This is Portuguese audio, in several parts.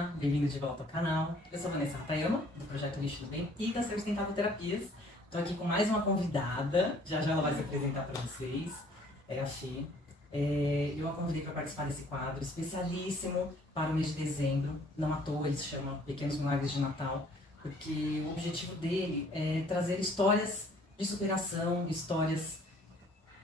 Olá, bem-vindo de volta ao canal. Eu sou Vanessa Ratayama, do Projeto Lixo do Bem e da Ser Sustentável Terapias. Estou aqui com mais uma convidada, já ela vai se apresentar para vocês, é a Fê. Eu a convidei para participar desse quadro especialíssimo para o mês de dezembro. Não à toa, ele se chama Pequenos Milagres de Natal, porque o objetivo dele é trazer histórias de superação, histórias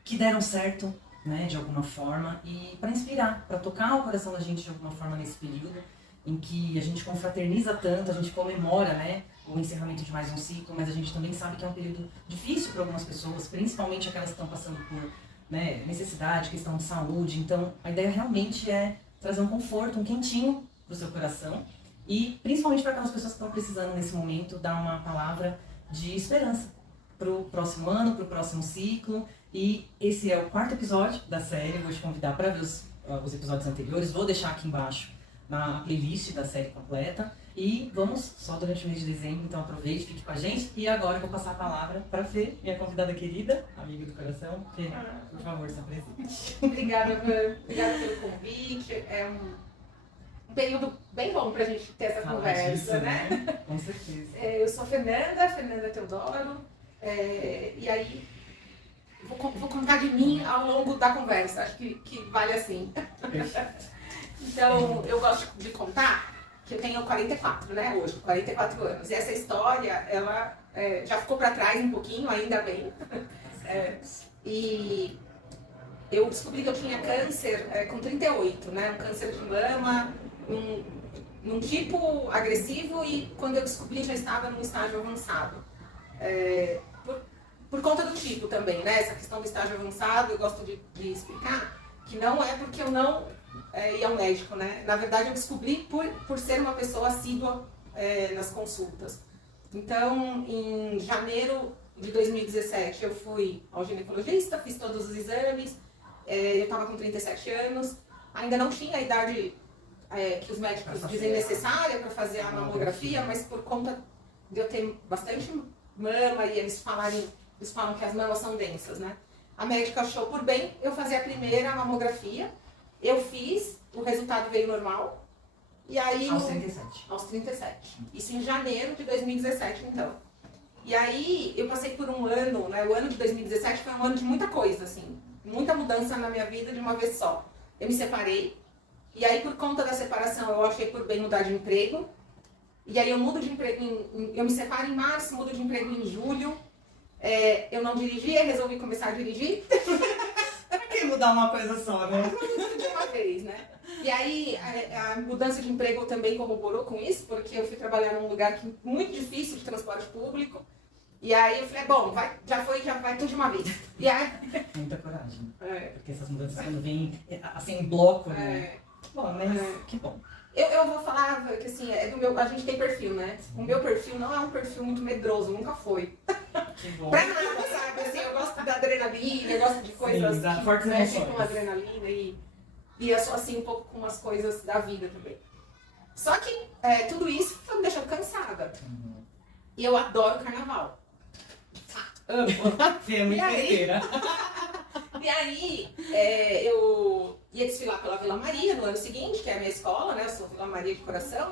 que deram certo, né, de alguma forma, e para inspirar, para tocar o coração da gente de alguma forma nesse período em que a gente confraterniza tanto, a gente comemora, né, o encerramento de mais um ciclo, mas a gente também sabe que é um período difícil para algumas pessoas, principalmente aquelas que estão passando por, né, necessidade, questão de saúde. Então a ideia realmente é trazer um conforto, um quentinho para o seu coração e principalmente para aquelas pessoas que estão precisando nesse momento dar uma palavra de esperança para o próximo ano, para o próximo ciclo. E esse é o 4º episódio da série. Vou te convidar para ver os episódios anteriores. Vou deixar aqui embaixo na playlist da série completa. E vamos só durante o mês de dezembro, então aproveite, fique com a gente. E agora eu vou passar a palavra para a Fê, minha convidada querida, amiga do coração. Fê, por favor, se apresente. Obrigada, Van. Obrigada pelo convite. É um período bem bom pra gente ter essa conversa, disso, né? Com certeza. Eu sou Fernanda Teodoro. E aí, vou contar de mim ao longo da conversa. Acho que vale assim. Então, eu gosto de contar que eu tenho 44, né, hoje, 44 anos. E essa história, ela já ficou pra trás um pouquinho, ainda bem. E eu descobri que eu tinha câncer com 38, né, um câncer de mama, num tipo agressivo, e quando eu descobri já estava num estágio avançado. Por conta do tipo também, né, essa questão do estágio avançado, eu gosto de explicar que não é porque eu não ia ao médico, né, na verdade eu descobri por ser uma pessoa assídua nas consultas. Então, em janeiro de 2017, eu fui ao ginecologista, fiz todos os exames. Eu estava com 37 anos, ainda não tinha a idade que os médicos dizem necessária para fazer a mamografia, mas por conta de eu ter bastante mama e eles falam que as mamas são densas, né? A médica achou por bem eu fazer a primeira mamografia, eu fiz, o resultado veio normal. E aí, aos 37. Aos 37. Isso em janeiro de 2017, então. E aí, eu passei por um ano, né? O ano de 2017 foi um ano de muita coisa, assim. Muita mudança na minha vida de uma vez só. Eu me separei. E aí, por conta da separação, eu achei por bem mudar de emprego. E aí, eu mudo de emprego, eu me separo em março, mudo de emprego em julho. Eu não dirigia, resolvi começar a dirigir. Pra que mudar uma coisa só, né? De uma vez, né? E aí, a mudança de emprego também corroborou com isso, porque eu fui trabalhar num lugar muito difícil de transporte público. E aí eu falei, bom, já vai tudo de uma vez. E aí... Muita coragem. Porque essas mudanças quando vêm assim em bloco, né? Bom, mas que bom. Eu vou falar que assim, a gente tem perfil, né? Sim. O meu perfil não é um perfil muito medroso, nunca foi. Que bom. Pra nada, sabe? Assim, eu gosto da adrenalina, eu gosto de coisas que mexem com adrenalina e eu sou assim um pouco com umas coisas da vida também. Só que tudo isso foi me deixando cansada. E eu adoro carnaval. Amo. É muito besteira. E aí, eu ia desfilar pela Vila Maria no ano seguinte, que é a minha escola, né? Eu sou Vila Maria de coração,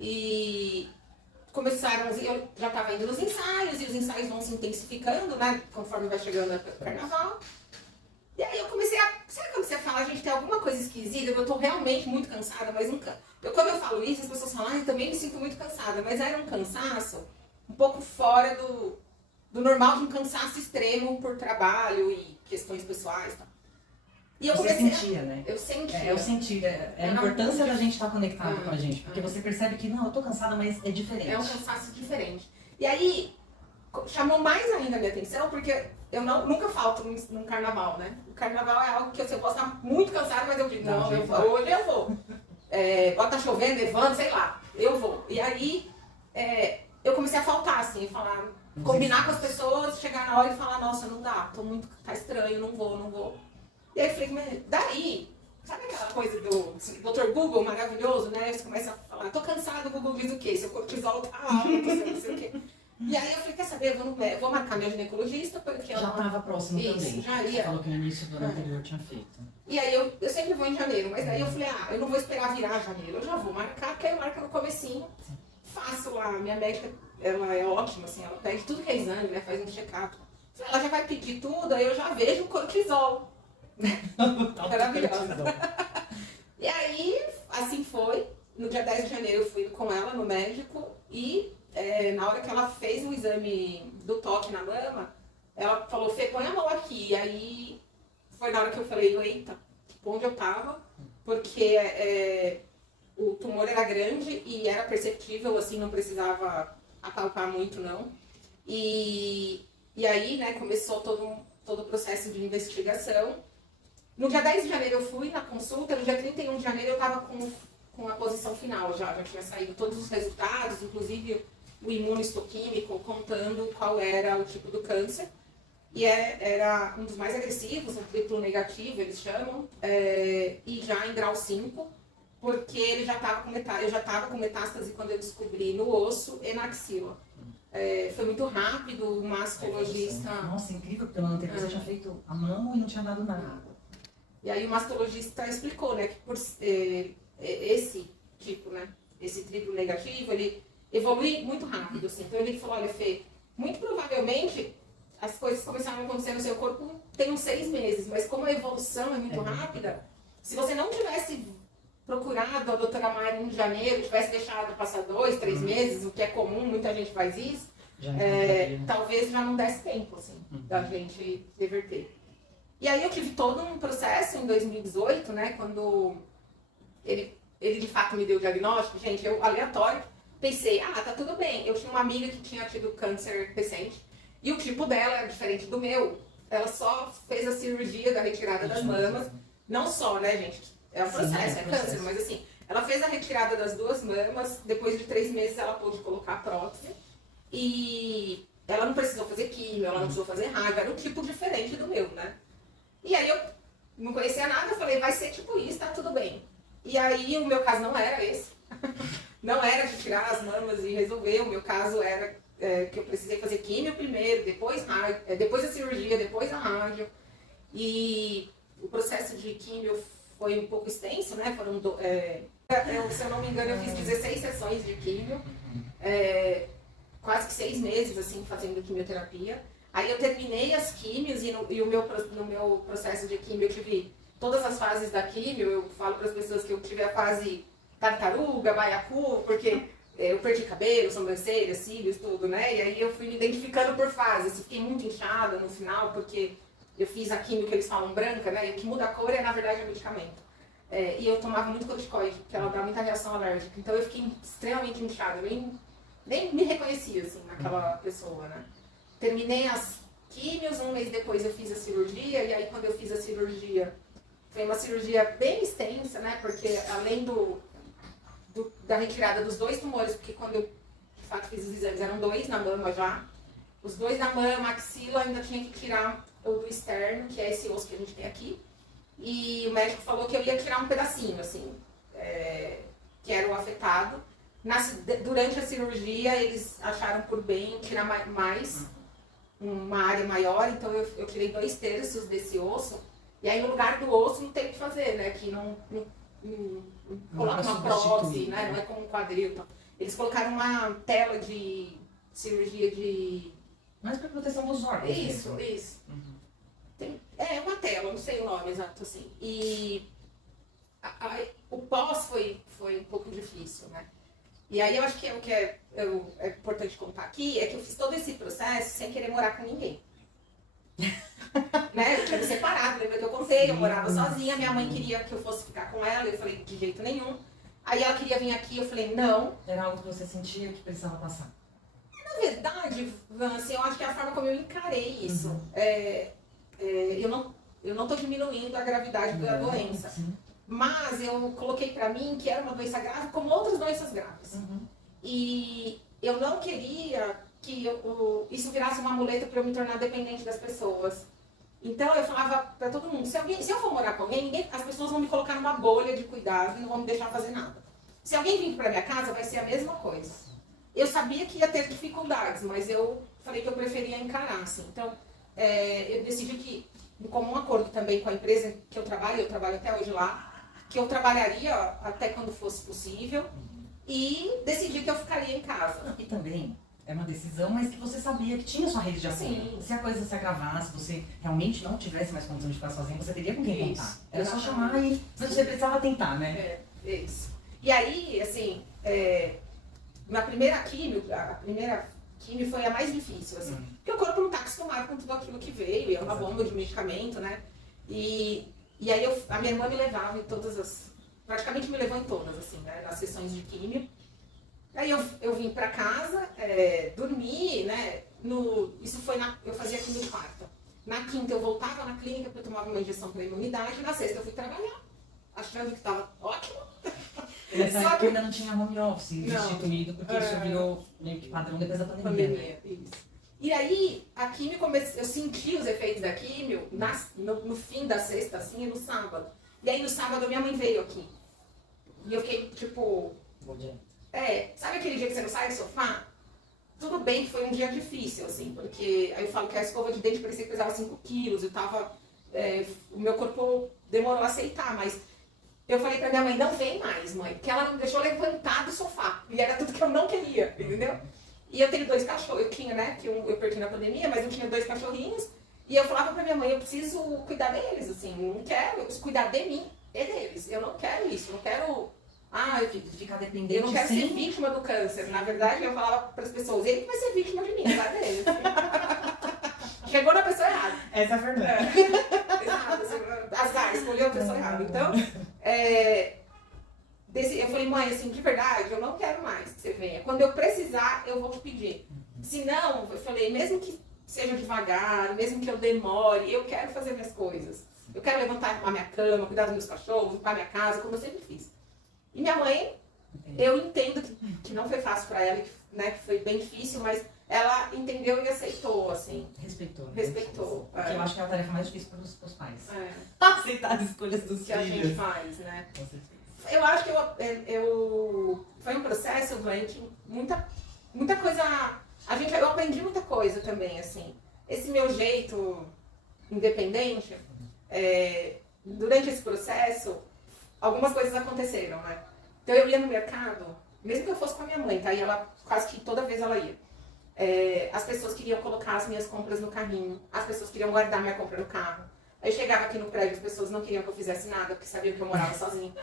e começaram, eu já estava indo nos ensaios, e os ensaios vão se intensificando, né? Conforme vai chegando o carnaval. E aí eu comecei sabe quando você fala, a gente tem alguma coisa esquisita, eu tô realmente muito cansada, mas nunca... Quando eu falo isso, as pessoas falam, eu também me sinto muito cansada, mas era um cansaço um pouco fora do normal, de um cansaço extremo por trabalho e questões pessoais e tal. E eu sentia, né? Eu sentia. Eu senti. A importância da gente estar conectado com a gente. Porque você percebe que, não, eu tô cansada, mas é diferente. É um cansaço diferente. E aí, chamou mais ainda a minha atenção, porque eu nunca falto num carnaval, né? O carnaval é algo que eu posso estar muito cansada, mas eu digo, não, hoje eu vou. Pode estar chovendo, nevando, sei lá, eu vou. E aí, eu comecei a faltar, assim, falar, combinar com as pessoas, chegar na hora e falar, nossa, não dá, tá estranho, não vou. E aí eu falei, mas daí, sabe aquela coisa do Dr. Google maravilhoso, né? Você começa a falar, tô cansado, o Google diz o quê? Seu cortisol tá alto, não sei o quê. E aí eu falei, quer saber, eu vou marcar minha ginecologista, porque já estava próximo também. Já ia. Você falou que no início do ano anterior tinha feito. E aí eu sempre vou em janeiro, mas daí eu falei, eu não vou esperar virar janeiro, eu já vou marcar, porque aí eu marco comecinho, faço lá, minha médica, ela é ótima, assim, ela pede tudo que é exame, né, faz um check-up. Ela já vai pedir tudo, aí eu já vejo o cortisol. Maravilhosa. E aí, assim foi. No dia 10 de janeiro eu fui com ela no médico e na hora que ela fez o exame do toque na mama, ela falou, Fê, põe a mão aqui. E aí foi na hora que eu falei, eita, onde eu tava? Porque o tumor era grande e era perceptível, assim, não precisava apalpar muito, não. E aí, né, começou todo o processo de investigação. No dia 10 de janeiro eu fui na consulta, no dia 31 de janeiro eu estava com a posição final já tinha saído todos os resultados, inclusive o imunohistoquímico contando qual era o tipo do câncer. E era um dos mais agressivos, um triplo negativo, eles chamam, e já em grau 5, porque ele já estava eu já estava com metástase quando eu descobri no osso e na axila. Foi muito rápido, o mastologista... Nossa, incrível, porque no anterior você tinha feito a mão e não tinha dado nada. E aí o mastologista explicou, né, que por esse tipo, né, esse triplo negativo, ele evolui muito rápido, assim. Então ele falou, olha, Fê, muito provavelmente as coisas começaram a acontecer no seu corpo tem uns 6 meses, mas como a evolução é muito rápida, se você não tivesse procurado a doutora Mari em janeiro, tivesse deixado passar 2, 3 meses, o que é comum, muita gente faz isso, talvez já não desse tempo, assim, da gente reverter. E aí eu tive todo um processo em 2018, né, quando ele de fato me deu o diagnóstico, gente, eu aleatório, pensei, tá tudo bem. Eu tinha uma amiga que tinha tido câncer recente, e o tipo dela era diferente do meu. Ela só fez a cirurgia da retirada das mamas, não só, né, gente, é um processo, é câncer, mas assim, ela fez a retirada das 2 mamas, depois de 3 meses ela pôde colocar a prótese, e ela não precisou fazer químio, ela não precisou fazer rádio, era um tipo diferente do meu, né. E aí eu não conhecia nada, eu falei, vai ser tipo isso, tá tudo bem. E aí o meu caso não era esse. Não era de tirar as mamas e resolver. O meu caso era que eu precisei fazer químio primeiro, depois a cirurgia, depois a rádio. E o processo de químio foi um pouco extenso, né? Foram se eu não me engano, eu fiz 16 sessões de químio. Quase que 6 meses, assim, fazendo quimioterapia. Aí eu terminei as químios e no meu processo de químio eu tive todas as fases da químio. Eu falo para as pessoas que eu tive a fase tartaruga, baiacu, porque eu perdi cabelo, sobrancelha, cílios, tudo, né? E aí eu fui me identificando por fases. Eu fiquei muito inchada no final, porque eu fiz a químio que eles falam branca, né? E o que muda a cor na verdade, o medicamento. E eu tomava muito corticoide, porque ela dá muita reação alérgica. Então eu fiquei extremamente inchada, nem me reconhecia, assim, naquela pessoa, né? Terminei as químios, 1 mês depois eu fiz a cirurgia, e aí quando eu fiz a cirurgia, foi uma cirurgia bem extensa, né? Porque além da retirada dos 2 tumores, porque quando eu de fato fiz os exames, eram 2 na mama já, os 2 na mama, axila, ainda tinha que tirar o do externo, que é esse osso que a gente tem aqui, e o médico falou que eu ia tirar um pedacinho, assim, que era o afetado. Durante a cirurgia, eles acharam por bem tirar mais uma área maior, então eu tirei 2/3 desse osso, e aí no lugar do osso não tem o que fazer, né, que não coloca uma prótese, né, não é como um quadril, então. Eles colocaram uma tela de cirurgia de... Mas para proteção dos órgãos. Isso. Uma tela, não sei o nome exato, assim, e o pós foi um pouco difícil, né. E aí eu acho que o que é importante contar aqui é que eu fiz todo esse processo sem querer morar com ninguém. Né? Eu tinha me separado, lembra que eu contei, eu morava sozinha, minha mãe queria que eu fosse ficar com ela, eu falei, de jeito nenhum. Aí ela queria vir aqui, eu falei, não. Era algo que você sentia que precisava passar? Na verdade, assim, eu acho que é a forma como eu encarei isso. Eu não tô diminuindo a gravidade da doença. Sim. Mas eu coloquei pra mim que era uma doença grave como outras doenças graves. E eu não queria que isso virasse uma muleta para eu me tornar dependente das pessoas. Então eu falava pra todo mundo, se eu for morar com alguém, as pessoas vão me colocar numa bolha de cuidado e não vão me deixar fazer nada. Se alguém vir pra minha casa, vai ser a mesma coisa. Eu sabia que ia ter dificuldades, mas eu falei que eu preferia encarar, assim. Então, eu decidi que, em comum acordo também com a empresa que eu trabalho até hoje lá, que eu trabalharia até quando fosse possível. e decidi que eu ficaria em casa. E também é uma decisão, mas que você sabia que tinha sua rede de apoio. Sim. Se a coisa se agravasse, você realmente não tivesse mais condição de ficar sozinha, você teria com quem Isso, contar. Era só exatamente. chamar e você precisava tentar, né? É isso. E aí, assim, na primeira químio, a primeira químio foi a mais difícil, assim. Porque o corpo não está acostumado com tudo aquilo que veio, e é uma bomba de medicamento, né? E aí a minha irmã me levava em todas as... Praticamente me levou em todas, assim, né? Nas sessões de químio. Aí eu vim pra casa, dormi, né? Isso foi eu fazia químio quarta. Na quinta eu voltava na clínica porque eu tomava uma injeção para imunidade. Na sexta eu fui trabalhar, achando que estava ótimo. Nessa Só época que ainda não tinha home office instituído, porque isso virou meio que padrão depois da pandemia. Isso. E aí, a químio, eu senti os efeitos da químio no fim da sexta, assim, e no sábado. E aí no sábado minha mãe veio aqui. E eu fiquei, tipo... Bom dia. Sabe aquele dia que você não sai do sofá? Tudo bem que foi um dia difícil, assim, porque aí eu falo que a escova de dente parecia que pesava 5 quilos, eu tava... o meu corpo demorou a aceitar, mas eu falei pra minha mãe, não vem mais, mãe, porque ela não deixou levantar do sofá, e era tudo que eu não queria, entendeu? E eu tenho 2 cachorros, eu tinha, né, que eu perdi na pandemia, mas eu tinha 2 cachorrinhos, e eu falava pra minha mãe, eu preciso cuidar deles, assim, eu não quero, eu preciso cuidar de mim e deles, eu não quero isso, eu não quero... ficar dependente. Eu não quero ser vítima do câncer. Na verdade, eu falava para as pessoas, ele que vai ser vítima de mim, vai dele. Chegou na pessoa errada. Essa é a Fernanda. Exato, azar, escolheu a pessoa errada. Então, eu falei, mãe, assim, de verdade, eu não quero mais que você venha. Quando eu precisar, eu vou te pedir. Se não, eu falei, mesmo que seja devagar, mesmo que eu demore, eu quero fazer minhas coisas. Eu quero levantar a minha cama, cuidar dos meus cachorros, limpar minha casa, como eu sempre fiz. E minha mãe, eu entendo que não foi fácil pra ela, né, que foi bem difícil, mas ela entendeu e aceitou, assim. Respeitou. Né? Respeitou. Porque eu acho que é a tarefa mais difícil para os pais. Aceitar as escolhas dos que filhos. a gente faz, né? Com certeza. Eu acho que foi um processo, Van, que muita coisa... Eu aprendi muita coisa também, assim. Esse meu jeito independente, durante esse processo, algumas coisas aconteceram, né? Então eu ia no mercado, mesmo que eu fosse com a minha mãe, tá? E ela, quase que toda vez ela ia. As pessoas queriam colocar as minhas compras no carrinho, as pessoas queriam guardar minha compra no carro. Aí eu chegava aqui no prédio, as pessoas não queriam que eu fizesse nada, porque sabiam que eu morava sozinha.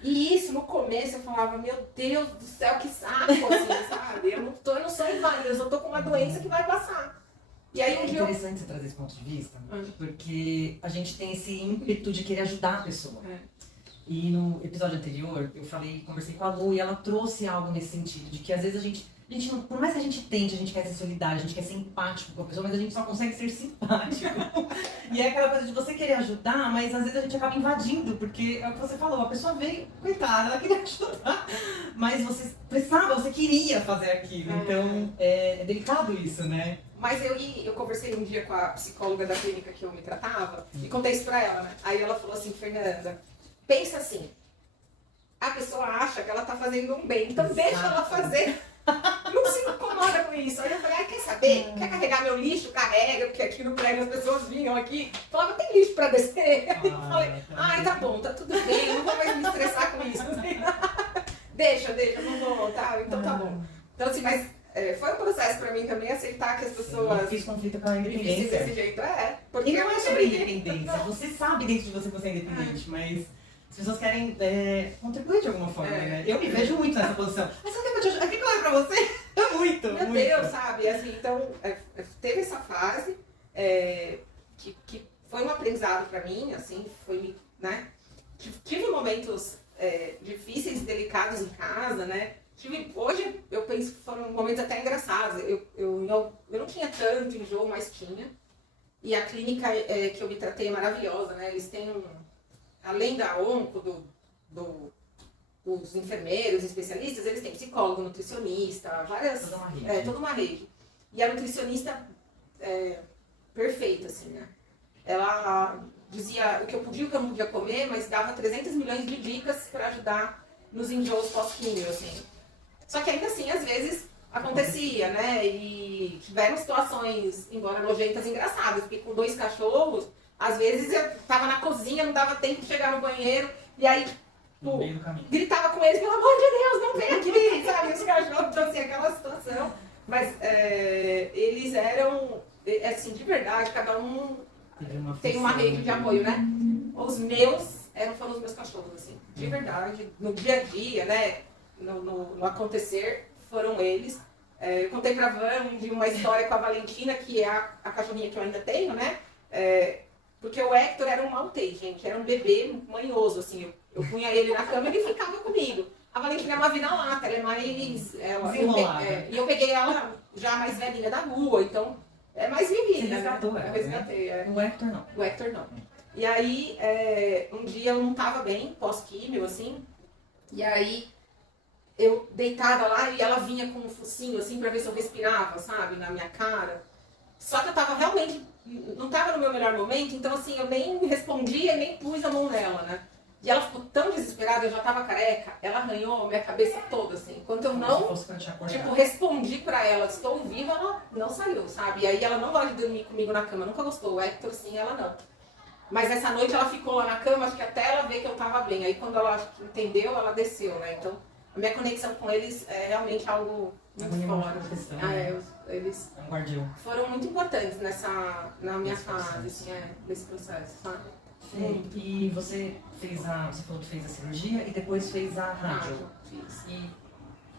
E isso, no começo, eu falava, meu Deus do céu, que saco, assim, sabe? Eu não sou inválida, eu só tô com uma doença que vai passar. E aí um dia É interessante você trazer esse ponto de vista, porque a gente tem esse ímpeto de querer ajudar a pessoa. E no episódio anterior, conversei com a Lu e ela trouxe algo nesse sentido, de que às vezes a gente não, por mais que a gente tente, a gente quer ser solidário, a gente quer ser empático com a pessoa, mas a gente só consegue ser simpático. E é aquela coisa de você querer ajudar, mas às vezes a gente acaba invadindo, porque é o que você falou, a pessoa veio, coitada, ela queria ajudar, mas você precisava, você queria fazer aquilo, então é delicado isso, né? Mas eu conversei um dia com a psicóloga da clínica que eu me tratava e contei isso pra ela, né? Aí ela falou assim, Fernanda, pensa assim, a pessoa acha que ela tá fazendo um bem, então deixa ela fazer. Não se incomoda com isso. Aí eu falei, quer saber? Quer carregar meu lixo? Carrega, porque aqui no prédio as pessoas vinham aqui, falavam, tem lixo pra descer? Aí eu falei, tá bom, tá tudo bem, não vou mais me estressar com isso. Deixa, não vou, tá? Então tá bom. Então assim, mas foi um processo pra mim também aceitar que as pessoas... Eu fiz conflito com a independência. Desse jeito, porque e não é sobre independência, você sabe dentro de você que você é independente, mas... As pessoas querem contribuir de alguma forma, né? Eu me vejo muito nessa posição. Mas você quer que eu te ajude? O que eu levo pra você? Muito, Meu muito. Deus, sabe? Assim, então, teve essa fase que foi um aprendizado pra mim, assim, foi, né? Tive momentos difíceis, delicados em casa, né? Hoje, eu penso que foram momentos até engraçados. Eu não tinha tanto enjoo, mas tinha. E a clínica que eu me tratei é maravilhosa, né? Eles têm além da onco, dos enfermeiros, especialistas, eles têm psicólogo, nutricionista, várias... Toda uma rede. Toda uma rede. E a nutricionista perfeita, assim, né? Ela dizia o que eu podia e o que eu não podia comer, mas dava 300 milhões de dicas para ajudar nos enjoos pós-químio, assim. Só que ainda assim, às vezes, acontecia, né? E tiveram situações, embora nojentas, engraçadas, porque com 2 cachorros, às vezes eu tava na cozinha, não dava tempo de chegar no banheiro, e aí, No meio do caminho. gritava com eles, pelo amor de Deus, não vem aqui, tem uma rede de apoio, né? Os meus foram os meus cachorros, assim, de verdade, no dia a dia, né? No acontecer, foram eles. Eu contei pra Van de uma história com a Valentina, que é a cachorrinha que eu ainda tenho, né? Porque o Hector era um maltês, gente, era um bebê manhoso, assim, eu punha ele na cama e ele ficava comigo. A Valentina é uma vira-lata, ela é mais... e eu peguei ela já mais velhinha da rua, então é mais vivida. Você resgatou ela, eu resgatei, O Hector não. O Hector não. E aí, um dia eu não tava bem, pós-químio, assim, e aí eu deitada lá e ela vinha com um focinho, assim, pra ver se eu respirava, sabe, na minha cara. Só que eu tava realmente, não tava no meu melhor momento, então assim, eu nem respondia e nem pus a mão nela, né? E ela ficou tão desesperada, eu já tava careca, ela arranhou a minha cabeça toda, assim. Enquanto eu não, respondi pra ela, estou viva, ela não saiu, sabe? E aí ela não gosta de dormir comigo na cama, nunca gostou. O Hector, sim, ela não. Mas essa noite ela ficou lá na cama, acho que até ela ver que eu tava bem. Aí quando ela entendeu, ela desceu, né? Então, a minha conexão com eles é realmente algo muito forte. Eles foram muito importantes na minha fase, assim, nesse processo, sabe? E você você falou que fez a cirurgia e depois fez a rádio. Fiz. E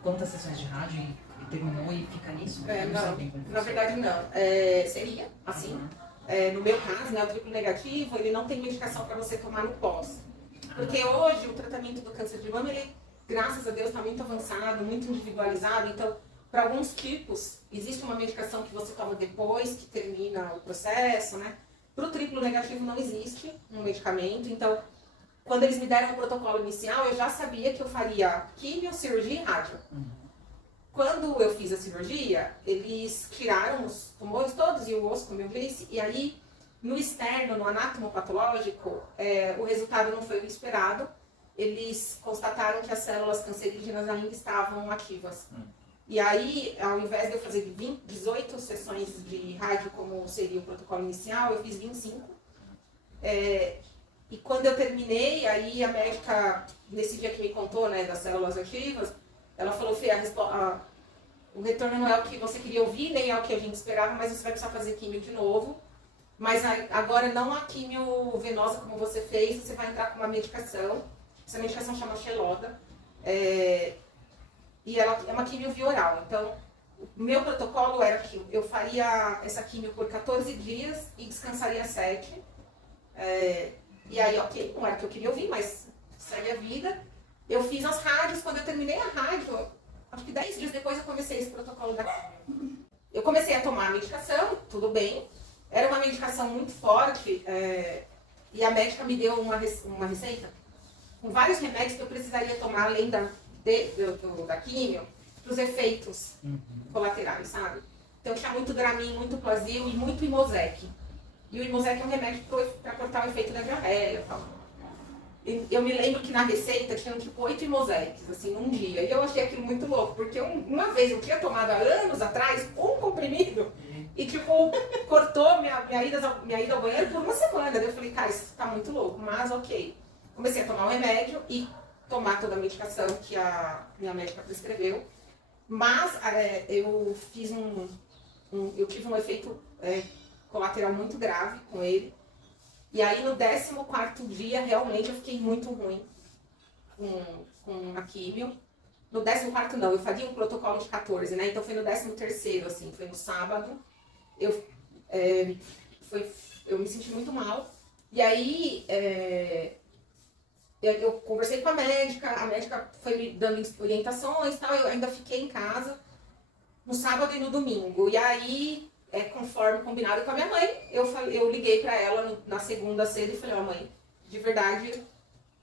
quantas sessões de rádio e terminou e fica nisso? Na verdade não. Seria assim. No meu caso, né, o triplo negativo, ele não tem medicação para você tomar no pós. Porque hoje o tratamento do câncer de mama, ele, graças a Deus, está muito avançado, muito individualizado. Então, para alguns tipos, existe uma medicação que você toma depois que termina o processo, né? Para o triplo negativo não existe um medicamento, então quando eles me deram o protocolo inicial, eu já sabia que eu faria quimio, cirurgia e rádio. Quando eu fiz a cirurgia, eles tiraram os tumores todos e o osso, como eu disse, e aí no externo, no anatomopatológico, o resultado não foi o esperado. Eles constataram que as células cancerígenas ainda estavam ativas. E aí, ao invés de eu fazer 18 sessões de rádio, como seria o protocolo inicial, eu fiz 25. E quando eu terminei, aí a médica, nesse dia que me contou, né, das células ativas, ela falou, Fê, o retorno não é o que você queria ouvir, nem é o que a gente esperava, mas você vai precisar fazer químio de novo. Mas agora não a químio venosa como você fez, você vai entrar com uma medicação. Essa medicação chama Xeloda. E ela é uma quimio via oral. Então, o meu protocolo era que eu faria essa quimio por 14 dias e descansaria 7. E aí, ok, não era o que eu queria ouvir, mas segue a vida. Eu fiz as rádios, quando eu terminei a rádio, acho que 10 dias depois eu comecei esse protocolo da quimio. Eu comecei a tomar a medicação, tudo bem. Era uma medicação muito forte e a médica me deu uma receita com vários remédios que eu precisaria tomar além da químio, para os efeitos colaterais, sabe? Então tinha muito Dramin, muito Plasil e muito Imosec. E o Imosec é um remédio para cortar o efeito da diarreia e tal. E eu me lembro que na receita tinham tipo 8 Imosecs, assim, num dia. E eu achei aquilo muito louco, porque uma vez eu tinha tomado há anos atrás um comprimido e tipo, cortou minha ida ao banheiro por uma semana. Daí eu falei, cara, isso tá muito louco, mas ok. Comecei a tomar o remédio e tomar toda a medicação que a minha médica prescreveu, mas eu fiz eu tive um efeito colateral muito grave com ele, e aí no 14º dia realmente eu fiquei muito ruim com a químio. No 14º não, eu fazia um protocolo de 14, né, então foi no 13º, assim, foi no sábado, eu me senti muito mal, e aí eu conversei com a médica foi me dando orientações e tal, eu ainda fiquei em casa no sábado e no domingo. E aí, conforme combinado com a minha mãe, eu liguei pra ela na segunda cedo e falei, mãe, de verdade,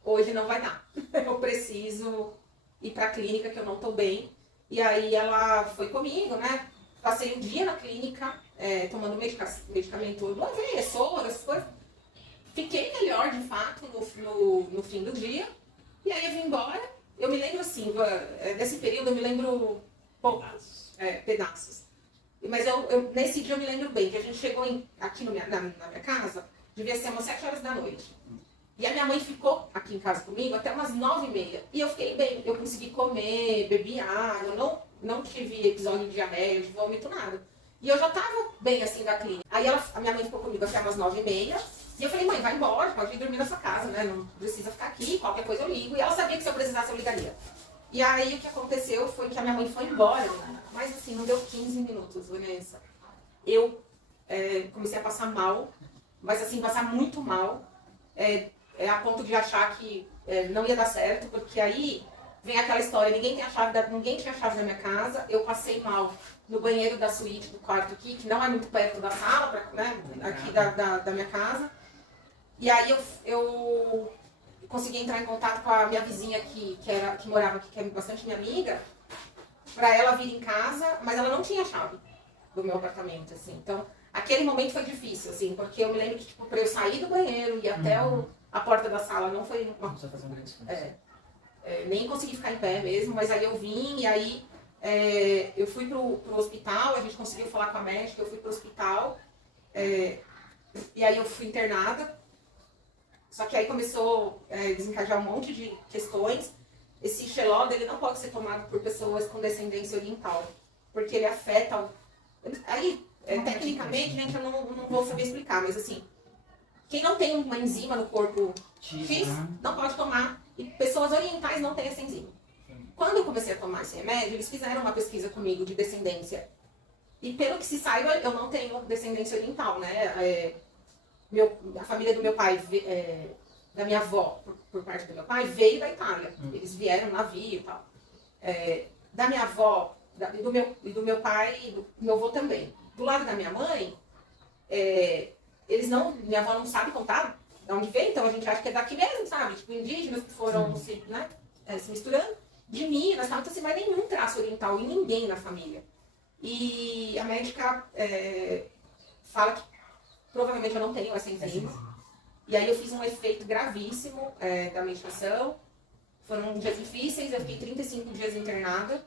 hoje não vai dar. Eu preciso ir pra clínica que eu não tô bem. E aí ela foi comigo, né? Passei um dia na clínica, tomando medicamento do AV, soro, essas coisas. Fiquei melhor, de fato, no fim do dia. E aí eu vim embora. Eu me lembro assim, desse período eu me lembro pedaços. Mas nesse dia eu me lembro bem, que a gente chegou aqui na minha casa, devia ser umas 7 horas da noite. E a minha mãe ficou aqui em casa comigo até umas 9h30. E eu fiquei bem, eu consegui comer, bebi água, não tive episódio de diarreia, de vômito, nada. E eu já tava bem assim da clínica. Aí a minha mãe ficou comigo até umas 9h30. E eu falei, mãe, vai embora, pode ir dormir na sua casa, né? Não precisa ficar aqui, qualquer coisa eu ligo. E ela sabia que se eu precisasse eu ligaria. E aí o que aconteceu foi que a minha mãe foi embora, né? Mas assim, não deu 15 minutos, Vanessa. Eu comecei a passar mal, mas assim, passar muito mal. A ponto de achar que não ia dar certo, porque aí vem aquela história, ninguém tinha a chave da minha casa, eu passei mal no banheiro da suíte do quarto aqui, que não é muito perto da sala, né, aqui da minha casa. E aí eu consegui entrar em contato com a minha vizinha aqui, que morava aqui, que é bastante minha amiga, pra ela vir em casa, mas ela não tinha chave do meu apartamento, assim. Então, aquele momento foi difícil, assim, porque eu me lembro que, tipo, pra eu sair do banheiro e até a porta da sala não foi uma... Precisa fazer um grande esforço. Nem consegui ficar em pé mesmo, mas aí eu vim e aí eu fui pro hospital, a gente conseguiu falar com a médica, eu fui pro hospital, e aí eu fui internada, só que aí começou a desencadear um monte de questões. Esse xelóder, ele não pode ser tomado por pessoas com descendência oriental, porque ele afeta... Aí, tecnicamente, gente, eu não vou saber explicar, mas assim, quem não tem uma enzima no corpo X, não pode tomar. E pessoas orientais não têm essa enzima. Quando eu comecei a tomar esse remédio, eles fizeram uma pesquisa comigo de descendência. E pelo que se saiba, eu não tenho descendência oriental, né? A família do meu pai, da minha avó, por parte do meu pai, veio da Itália. Eles vieram no navio e tal. Da minha avó, do meu pai e do meu avô também. Do lado da minha mãe, minha avó não sabe contar de onde veio, então a gente acha que é daqui mesmo, sabe? Tipo, indígenas que foram se misturando, de Minas, sabe? Então, assim, mas nenhum traço oriental em ninguém na família. E a médica fala que provavelmente eu não tenho essa enzima. E aí eu fiz um efeito gravíssimo da medicação. Foram dias difíceis, eu fiquei 35 dias internada.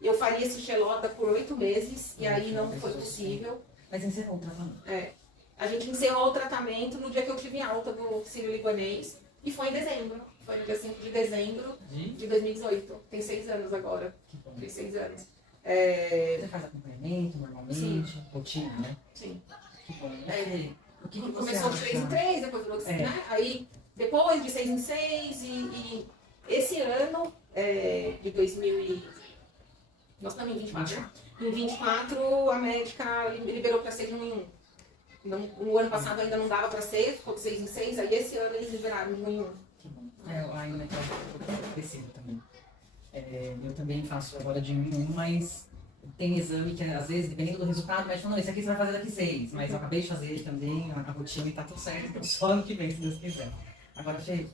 Eu faria esse xelota por 8 meses e aí não foi possível. Mas encerrou o tratamento. A gente encerrou o tratamento no dia que eu tive alta do sírio-libanês e foi em dezembro. Foi no dia 5 de dezembro de 2018. Tem 6 anos agora. Que bom. Tem 6 anos. Você faz acompanhamento normalmente? Sim. Rotina, né? Sim. Que bom. O que você Começou de 3 em 3, depois virou né? Aí depois de 6 em 6 e esse ano de 2000 e... Nós estamos em 24. Em 24 a médica liberou para ser de 1 em 1. No ano passado ainda não dava para ser, ficou de 6 em 6, aí esse ano eles liberaram de 1 em 1. Que bom. Ainda é crescido também. Eu também faço agora de 1 em 1, mas tem exame que às vezes, dependendo do resultado, o médico fala, não, esse aqui você vai fazer daqui 6. Mas eu acabei de fazer também, a rotina e tá tudo certo, então só ano que vem, se Deus quiser. Agora, Fê,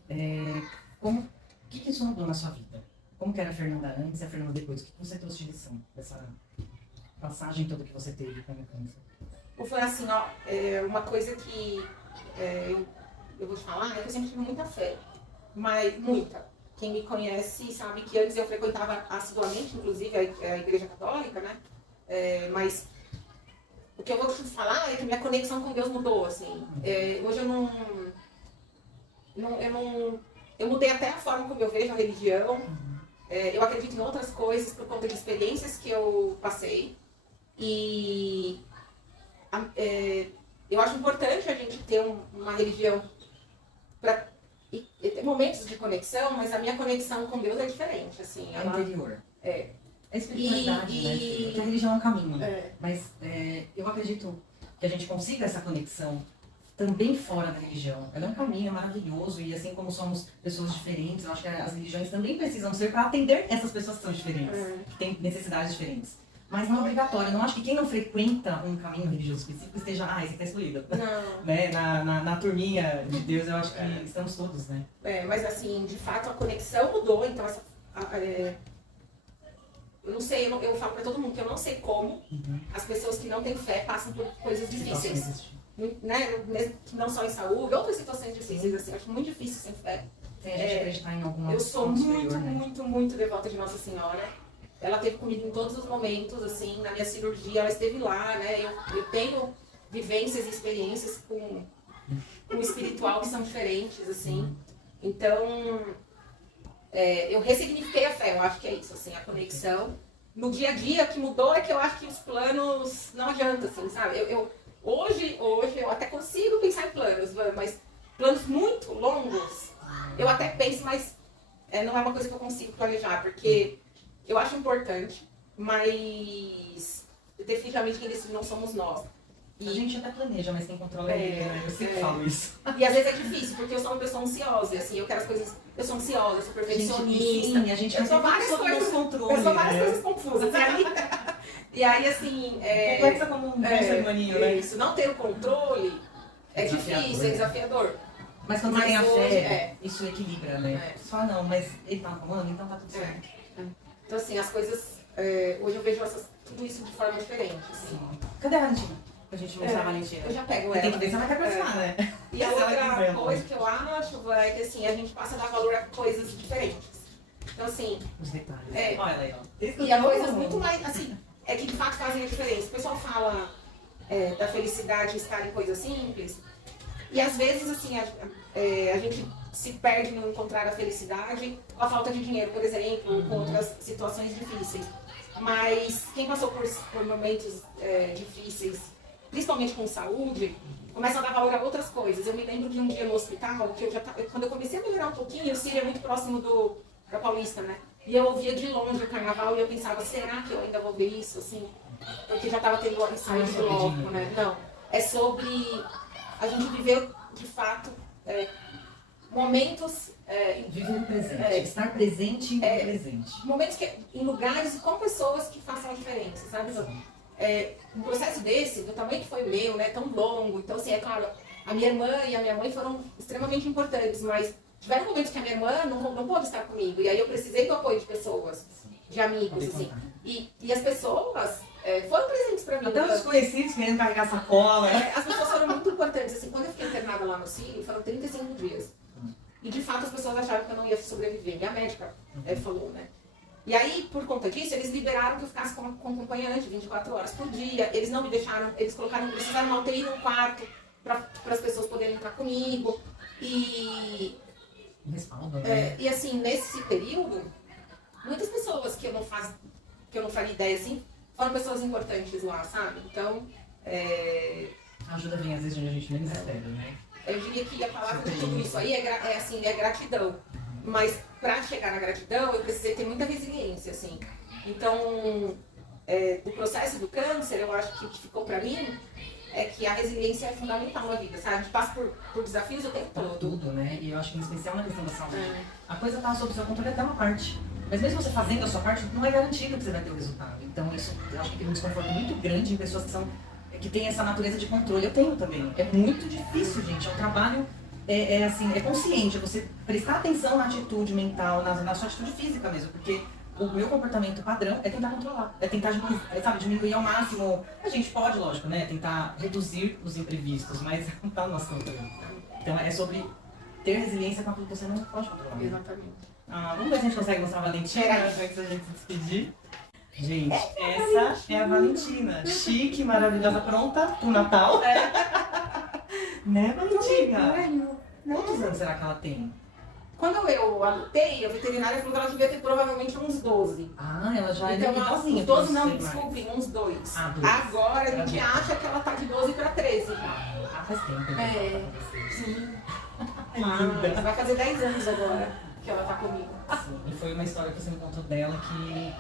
o que isso mudou na sua vida? Como que era a Fernanda antes e a Fernanda depois? O que você trouxe de lição dessa passagem toda que você teve com o câncer? Foi assim, uma coisa que eu vou te falar, é que eu sempre tive muita fé, mas muita. Quem me conhece sabe que antes eu frequentava assiduamente, inclusive, a Igreja Católica, né? Mas o que eu vou te falar é que minha conexão com Deus mudou, assim. Hoje eu mudei até a forma como eu vejo a religião. Eu acredito em outras coisas por conta de experiências que eu passei. E eu acho importante a gente ter uma religião para ter momentos de conexão, mas a minha conexão com Deus é diferente, assim. É interior. É a espiritualidade, né? Porque a religião é um caminho. Mas eu acredito que a gente consiga essa conexão também fora da religião. Ela é um caminho maravilhoso e assim como somos pessoas diferentes, eu acho que as religiões também precisam ser para atender essas pessoas que são diferentes, que têm necessidades diferentes. Mas não é obrigatório. Eu não acho que quem não frequenta um caminho religioso específico esteja, esse está excluído. Não. Né? Na turminha de Deus, eu acho que estamos todos, né? Mas assim, de fato, a conexão mudou. Então, eu não sei, eu falo para todo mundo que eu não sei como as pessoas que não têm fé passam por coisas difíceis. Né? Não só em saúde, outras situações difíceis. Assim, eu acho muito difícil sem fé. Tem a gente acreditar em alguma coisa. Eu sou muito, superior, né? muito devota de Nossa Senhora. Ela esteve comigo em todos os momentos, assim, na minha cirurgia, ela esteve lá, né? Eu tenho vivências e experiências com o espiritual que são diferentes, assim. Então, eu ressignifiquei a fé, eu acho que é isso, assim, a conexão. no dia a dia, o que mudou é que eu acho que os planos não adianta, assim, sabe? Hoje eu até consigo pensar em planos, mas planos muito longos, eu até penso, mas não é uma coisa que eu consigo planejar, porque eu acho importante, mas definitivamente quem decide não somos nós. A gente até planeja, mas quem controla é ele, né? Eu sempre falo isso. E às vezes é difícil, porque eu sou uma pessoa ansiosa, e assim, eu quero as coisas. Eu sou ansiosa, eu sou perfeccionista. Sim, a gente eu sou várias coisas controle. Eu sou várias coisas confusas. E aí, assim. Complexa como um bom ser humaninho, né? Isso, não ter o controle é difícil, é desafiador. Mas quando você tem a hoje, fé, isso equilibra, né? Só não, mas ele tá falando, então tá tudo certo. Então, assim, as coisas. Hoje eu vejo tudo isso de forma diferente. Assim. Cadê a Valentina? Pra gente mostrar a Valentina. Eu já pego Tem ela. que ver se ela quer continuar, né? E a outra coisa que eu acho é que assim, a gente passa a dar valor a coisas diferentes. Então, assim. Os detalhes. Olha aí, ó. E há coisas muito mais, assim, que de fato fazem a diferença. O pessoal fala da felicidade estar em coisas simples. E às vezes, assim, a gente se perde no encontrar a felicidade com a falta de dinheiro, por exemplo, com outras situações difíceis. Mas quem passou por momentos difíceis, principalmente com saúde, começa a dar valor a outras coisas. Eu me lembro de um dia no hospital, que quando eu comecei a melhorar um pouquinho, o Sírio é muito próximo da Paulista, né? E eu ouvia de longe o carnaval e eu pensava, será que eu ainda vou ver isso, assim? Porque já estava tendo o ensaio de bloco, né? Não, é sobre a gente viver, de fato, momentos... viver no presente, estar presente no presente. Momentos em lugares e com pessoas que façam a diferença, sabe? Um processo desse, do tamanho que foi o meu, né, tão longo, então assim, é claro, a minha irmã e a minha mãe foram extremamente importantes, mas tiveram momentos que a minha irmã não pôde estar comigo, e aí eu precisei do apoio de pessoas, de amigos, assim. E as pessoas foram presentes pra mim. Até os desconhecidos querendo carregar sacola. As pessoas foram muito importantes, assim, quando eu fiquei internada lá no Sírio, foram 35 dias. E de fato as pessoas acharam que eu não ia sobreviver, e a médica falou, né? E aí, por conta disso, eles liberaram que eu ficasse com acompanhante 24 horas por dia. Eles não me deixaram, eles precisaram uma UTI no quarto para as pessoas poderem entrar comigo. E assim, nesse período, muitas pessoas que eu não faria ideia assim, foram pessoas importantes lá, sabe? Então, a ajuda vem às vezes onde a gente menos espera, né? Eu diria que a palavra de tudo isso aí é gratidão. Mas para chegar na gratidão, eu precisei ter muita resiliência, assim. Então, do processo do câncer, eu acho que o que ficou para mim é que a resiliência é fundamental na vida, sabe? A gente passa por desafios o tempo todo. Tudo, né? E eu acho que em especial na questão da saúde. A coisa tá sob seu controle até uma parte. Mas mesmo você fazendo a sua parte, não é garantido que você vai ter o resultado. Então, isso eu acho que tem um desconforto muito grande em pessoas que têm essa natureza de controle. Eu tenho também. É muito difícil, gente. É um trabalho... assim, é consciente, é você prestar atenção na atitude mental, na sua atitude física mesmo, porque o meu comportamento padrão é tentar controlar, é tentar diminuir ao máximo. A gente pode, lógico, né, tentar reduzir os imprevistos, mas não tá no nosso controle. Então é sobre ter resiliência com aquilo que você não pode controlar. Exatamente. Vamos ver se a gente consegue mostrar a Valentina antes da gente se despedir. Gente, essa é a Valentina, chique, maravilhosa, pronta pro Natal. Né, Valentina? Quantos anos será que ela tem? Quando eu anotei, a veterinária falou que ela devia ter provavelmente uns 12. Ela já então, é idosinha. Uns 12 não, desculpe, uns 2. 2. Agora a gente acha que ela tá de 12 para 13. Faz tempo. Sim. Linda. Vai fazer 10 anos agora que ela tá comigo. Sim, e foi uma história que você me contou dela que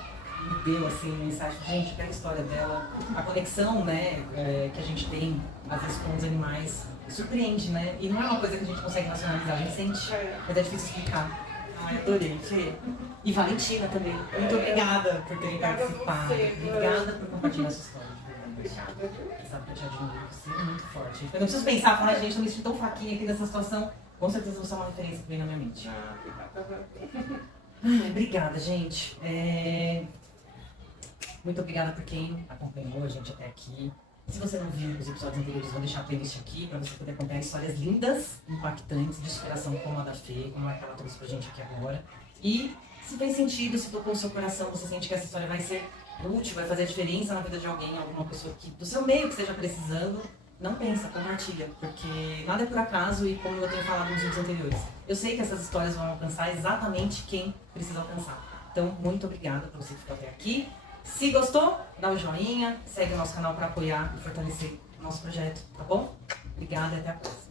me deu assim uma mensagem, gente, pega a história dela, a conexão, né, que a gente tem às vezes com os animais surpreende, né? E não é uma coisa que a gente consegue racionalizar, a gente sente, mas é difícil explicar. Ai, adorei, Fê. E Valentina também. Muito obrigada por terem participado. Obrigada por compartilhar essa história. Obrigada. Você sabe que eu te admiro, você é muito forte. Eu não preciso pensar, falar, gente, eu me sinto tão fraquinha aqui nessa situação. Com certeza você é uma referência que vem na minha mente. Obrigada, gente. Muito obrigada por quem acompanhou a gente até aqui. Se você não viu os episódios anteriores, vou deixar a playlist aqui para você poder acompanhar histórias lindas, impactantes, de superação como a da Fê, como a que ela trouxe pra gente aqui agora. E se fez sentido, se tocou o seu coração, você sente que essa história vai ser útil, vai fazer a diferença na vida de alguém, alguma pessoa que, do seu meio que esteja precisando, não pensa, compartilha, porque nada é por acaso e como eu tenho falado nos vídeos anteriores, eu sei que essas histórias vão alcançar exatamente quem precisa alcançar. Então, muito obrigada por você que ficou até aqui. Se gostou, dá o joinha, segue o nosso canal para apoiar e fortalecer o nosso projeto, tá bom? Obrigada e até a próxima.